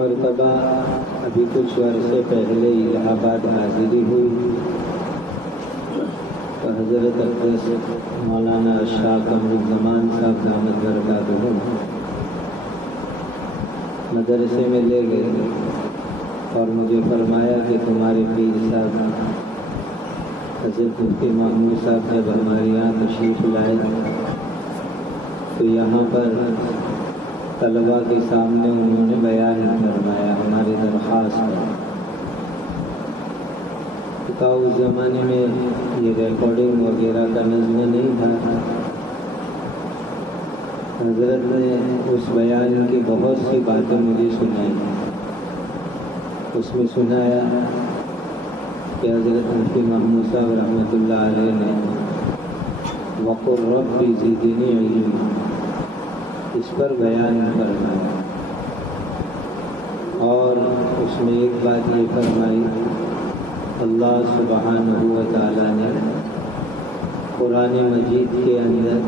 مرتبہ ابھی کچھ عرصے پہلے الہ آباد حاضری ہوئی تو حضرت اقدس مولانا شاہ قمرالزمان صاحب دامت برکاتہم مدرسے میں لے گئے اور مجھے فرمایا کہ تمہارے پیر صاحب حضرت مفتی محمود صاحب جب ہمارے یہاں تشریف لائے تو یہاں پر طلباء کے سامنے انہوں نے بیان فرمایا ہماری درخواست ہے۔ اس زمانے میں یہ ریکارڈنگ وغیرہ کا نظم نہیں تھا۔ حضرت نے اس بیان کی بہت سی باتیں مجھے سنائی۔ اس میں سنایا کہ حضرت مفتی محمود صاحب رحمۃ اللہ علیہ نے وقل رب زدنی علما اس پر بیان فرمایا، اور اس میں ایک بات یہ فرمائی اللہ سبحانہ و تعالیٰ نے قرآن مجید کے اندر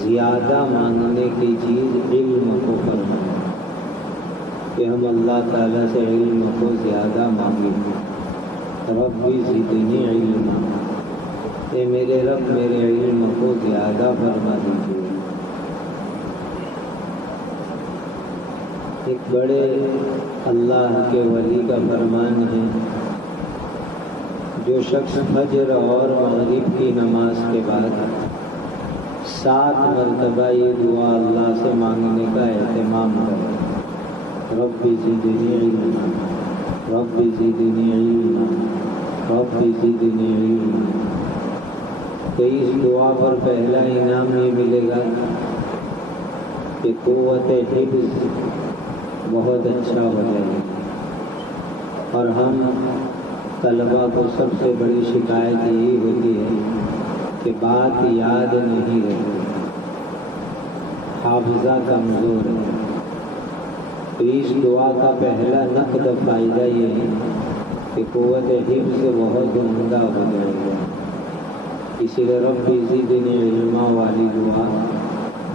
زیادہ مانگنے کی چیز علم کو فرمایا کہ ہم اللہ تعالیٰ سے علم کو زیادہ مانگیں۔ رب زدنی علما، اے میرے رب میرے علم کو زیادہ فرما دیجیے۔ ایک بڑے اللہ کے ولی کا فرمان ہے، جو شخص فجر اور مغرب کی نماز کے بعد 7 مرتبہ یہ دعا اللہ سے مانگنے کا اہتمام کرے، رب زدنی علما، رب زدنی علما، رب زدنی علما، تو اس دعا پر پہلا انعام یہ ملے گا کہ قوت حفظ بہت اچھا ہو جائے گا۔ اور ہم طلباء کو سب سے بڑی شکایت یہی ہوتی ہے کہ بات یاد نہیں رہتی، حافظہ کمزور ہے۔ تو اس دعا کا پہلا نقد فائدہ یہ ہے کہ قوت حفظ بہت عمدہ ہو جائے گا۔ اسی لیے رب زدنی علما والی دعا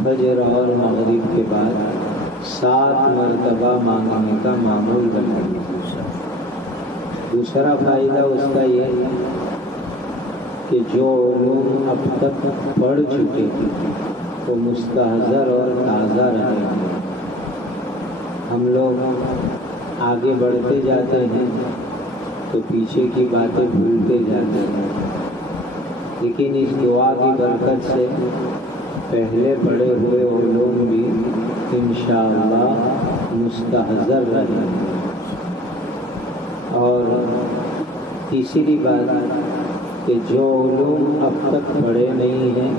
فجر اور مغرب کے بعد 7 مرتبہ مانگنے کا معمول بنا دیا۔ دوسرا فائدہ اس کا یہ کہ جو علوم اب تک پڑھ چکے وہ مستحضر اور تازہ رہے ہیں۔ ہم لوگ آگے بڑھتے جاتے ہیں تو پیچھے کی باتیں بھولتے جاتے ہیں، لیکن اس دعا کی برکت سے پہلے پڑھے ہوئے علوم بھی انشاءاللہ مستحضر رہیں گے۔ اور تیسری بات کہ جو علوم اب تک پڑھے نہیں ہیں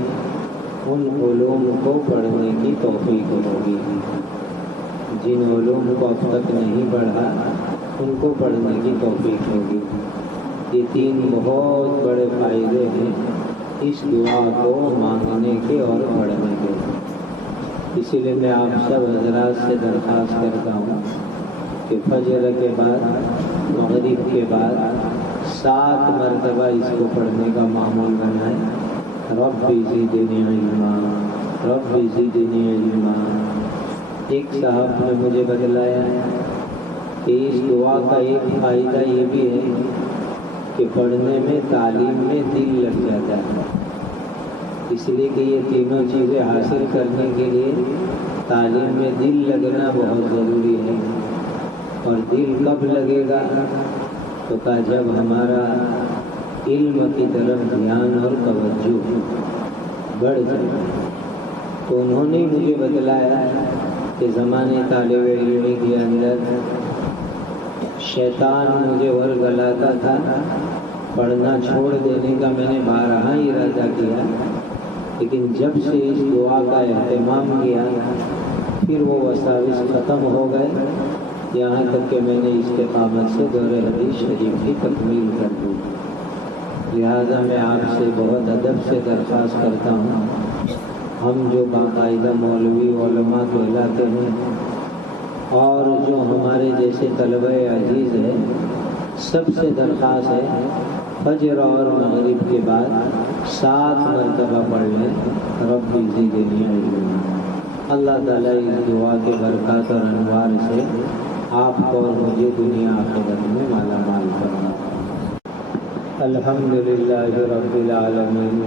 ان علوم کو پڑھنے کی توفیق ہوگی، جن علوم کو اب تک نہیں پڑھا ان کو پڑھنے کی توفیق ہوگی۔ یہ 3 بہت بڑے فائدے ہیں اس دعا کو مانگنے کے اور پڑھنے کے۔ اسی لیے میں آپ سب حضرات سے درخواست کرتا ہوں کہ فجر کے بعد مغرب کے بعد 7 مرتبہ اس کو پڑھنے کا معمول بنائیں، رب زدنی علما، رب زدنی علما۔ ایک صاحب نے مجھے بتلایا کہ اس دعا کا ایک فائدہ یہ بھی ہے کہ پڑھنے میں تعلیم میں دل لگ جاتا ہے، اس لیے کہ یہ تینوں چیزیں حاصل کرنے کے لیے تعلیم میں دل لگنا بہت ضروری ہے۔ اور دل کب لگے گا تو کہا جب ہمارا علم کی طرف دھیان اور توجہ بڑھ جائے۔ تو انہوں نے مجھے بتلایا کہ زمانے طالب علمی کے اندر شیطان مجھے ورگلاتا تھا، پڑھنا چھوڑ دینے کا میں نے بارہا ارادہ کیا، لیکن جب سے اس دعا کا اہتمام کیا پھر وہ وساوس ختم ہو گئے، یہاں تک کہ میں نے استقامت سے دور حدیث شریف کی تکمیل کر دی۔ لہذا میں آپ سے بہت ادب سے درخواست کرتا ہوں، ہم جو باقاعدہ مولوی علماء کہلاتے ہیں اور جو ہمارے جیسے طلبہ عزیز ہے، سب سے درخواست ہے فجر اور مغرب کے بعد 7 مرتبہ پڑھ لیں، رب زدنی علما، اللہ تعالیٰ اس دعا کے برکات اور انوار سے آپ کو اور مجھے دنیا آخرت میں مالا مال کرنا۔ الحمدللہ رب العالمین،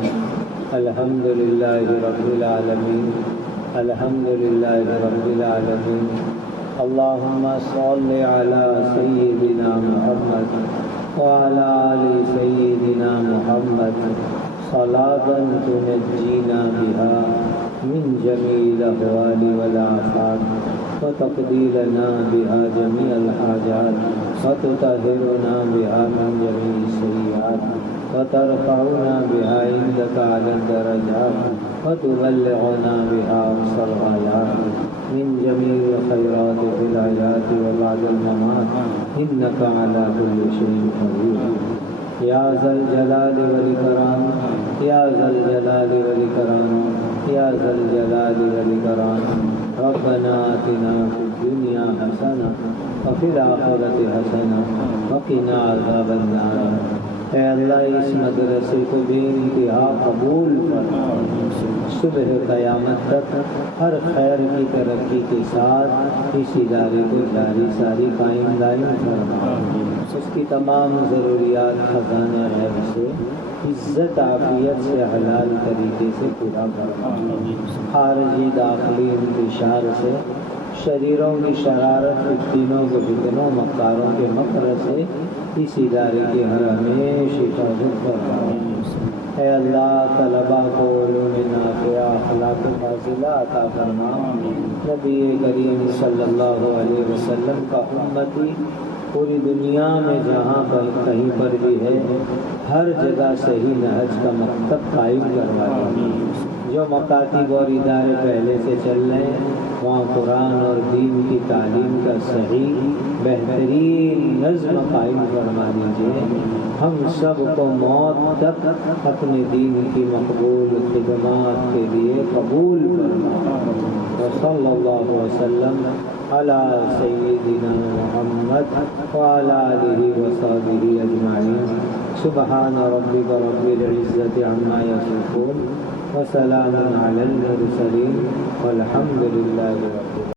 الحمدللہ رب العالمین، الحمدللہ رب العالمین۔ اللہم صل علی سیدنا محمد وعلی آل سیدنا محمد صلاۃ تنجینا بها من جمیع الاحوال والآفات وتقضی لنا بها جمیع الحاجات وتطہرنا بها من جمیع السیئات وترفعنا بها عندك على الدرجات وتبلغنا بها أقصى الغايات من جميع الخيرات في الحياة وبعد الممات إنك على كل شيء قدير يا ذا الجلال والإكرام، يا ذا الجلال والإكرام، يا ذا الجلال والإكرام۔ ربنا آتنا في الدنيا حسنة وفي الآخرة حسنة وقنا عذاب النار۔ اے اللہ اس مدرسے کو بے انتہا قبول فرما، صبح قیامت تک ہر خیر کی ترقی کے ساتھ اس ادارے کو جاری ساری قائم دائم فرما، اس کی تمام ضروریات خزانہ غیب سے عزت عافیت سے حلال طریقے سے پورا فرما، خارجی داخلی انتشار سے شریروں کی شرارت، فتنوں کے فتنوں، مکاروں کے مکر سے اس ادارے کی ہر ہمیشہ حفاظت فرما۔ اے اللہ طلباء کو علوم نافعہ، اخلاق فاضلہ عطا فرما۔ نبی کریم صلی اللہ علیہ وسلم کا امتی پوری دنیا میں جہاں پر کہیں پر بھی ہے، ہر جگہ صحیح نہج کا مکتب قائم کروا دیں۔ جو مکاتب اور ادارے پہلے سے چل رہے ہیں وہاں قرآن اور دین کی تعلیم کا صحیح بہترین نظم قائم فرما دیجیے۔ ہم سب کو موت تک اپنے دین کی مقبول خدمات کے لیے قبول فرما۔ وصلی اللہ وسلم علی سیدنا محمد وعلی آلہ وصحبہ اجمعین۔ سبحان ربک رب العزۃ عما یصفون وسلام علی المرسلین والحمد للہ رب العالمین۔